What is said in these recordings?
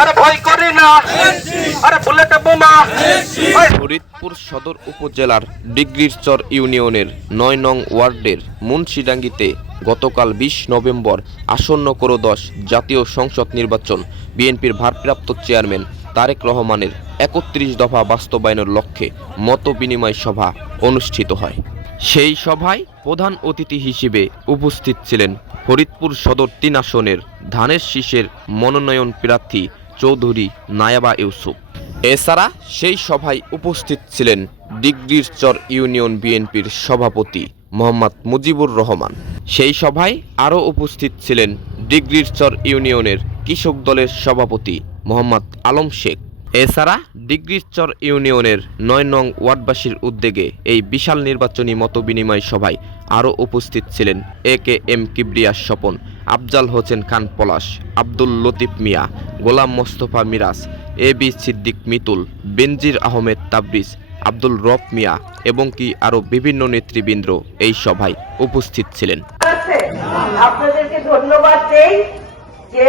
আরে ভয় করি না, আরে বুলেটে বোমা। ফরিদপুর সদর উপজেলার ডিগ্রিরচর ইউনিয়নের ৯ নং ওয়ার্ডের মুন্সিডাঙ্গিতে গতকাল ২০ নভেম্বর আসন্ন করোদশ জাতীয় সংসদ নির্বাচন বিএনপির ভারপ্রাপ্ত চেয়ারম্যান তারেক রহমানের ৩১ দফা বাস্তবায়নের লক্ষ্যে মতবিনিময় সভা অনুষ্ঠিত হয়। সেই সভায় প্রধান অতিথি হিসেবে উপস্থিত ছিলেন ফরিদপুর সদর ৩ আসনের ধানের শীষের মনোনয়ন প্রার্থী চৌধুরী নায়াবা ইউসুফ। এছাড়া সেই সভায় উপস্থিত ছিলেন ডিগ্রিরচর ইউনিয়ন বিএনপির সভাপতি মোহাম্মদ মুজিবুর রহমান। সেই সভায় আরও উপস্থিত ছিলেন ডিগ্রিরচর ইউনিয়নের কৃষক দলের সভাপতি মোহাম্মদ আলম শেখ। এছাড়া ডিগ্রিরচর ইউনিয়নের ৯ নং ওয়ার্ডবাসীর উদ্যোগে এই বিশাল নির্বাচনী মতবিনিময় সভায় আরও উপস্থিত ছিলেন AKM কিবরিয়া স্বপন, আফজাল হোসেন খান পলাশ, আব্দুল লতিফ মিয়া, গোলাম মোস্তফা মিরাজ, AB সিদ্দিক মিতুল, বেনজির আহমেদ তাবরিজ, আব্দুল রব মিয়া এবং কি আরও বিভিন্ন নেতৃবৃন্দ এই সভায় উপস্থিত ছিলেন। আপনাদেরকে ধন্যবাদ দেই যে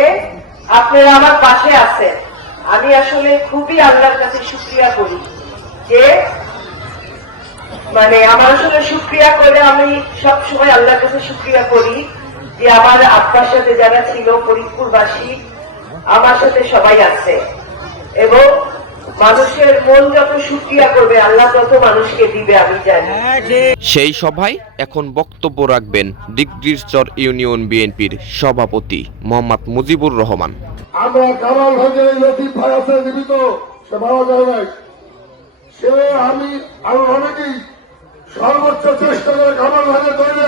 আপনারা আমার পাশে আছেন। আমি আসলে খুবই আল্লাহর কাছে শুকরিয়া করি যে আমার আসলে শুকরিয়া করে আমি সব সময় আল্লাহর কাছে শুকরিয়া করি যে আমার আপনার সাথে যারা ছিল ফরিদপুরবাসী আমার সাথে সবাই আছে, এবং মানুষের মন যত শুকরিয়া করবে আল্লাহ তত মানুষকে দিবে আমি জানি। সেই সভায় এখন বক্তব্য রাখবেন ডিগ্রিরচর ইউনিয়ন বিএনপির সভাপতি মোহাম্মদ মুজিবুর রহমান। আমরা কামাল ভাইয়ের এই লতিফ ভাই আছে জীবিত, সে মারা যায় নাই, সে আমি আরো অনেকেই সর্বোচ্চ চেষ্টা করে কামাল ভাইয়ের ধরে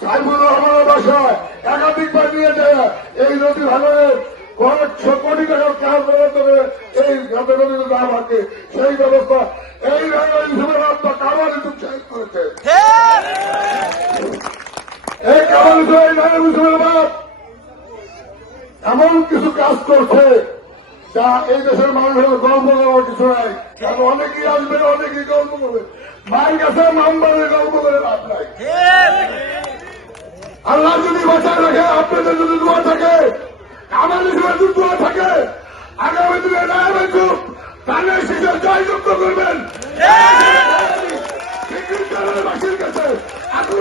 সাইফুর রহমানের বাসায় একাধিকবার নিয়ে যায় এই লতিফ ভাইয়ের কয়েকশো কোটি টাকার কাজ করে এই নদীর দাম আছে, সেই ব্যবস্থা এই ইউসুফের আত্মা কামাল ইউসুফ শেষ করেছে। এই কামাল ইউসুফের বাপ এমন কিছু কাজ করছে যা এই দেশের মানুষের গল্প করার কিছু নাই। অনেকেই আসবে, অনেকেই গল্প করবে, মায়ের কাছে নাম্বারের গল্প করে লাভ নাই। আল্লাহ যদি বাঁচায় রাখে, আপনাদের যদি দোয়া থাকে, আমার যদি দোয়া থাকে, আগামী দিনে নায়াবে চুপ ধানের শীষের জয়যুক্ত করবেন বাসীর কাছে। এখন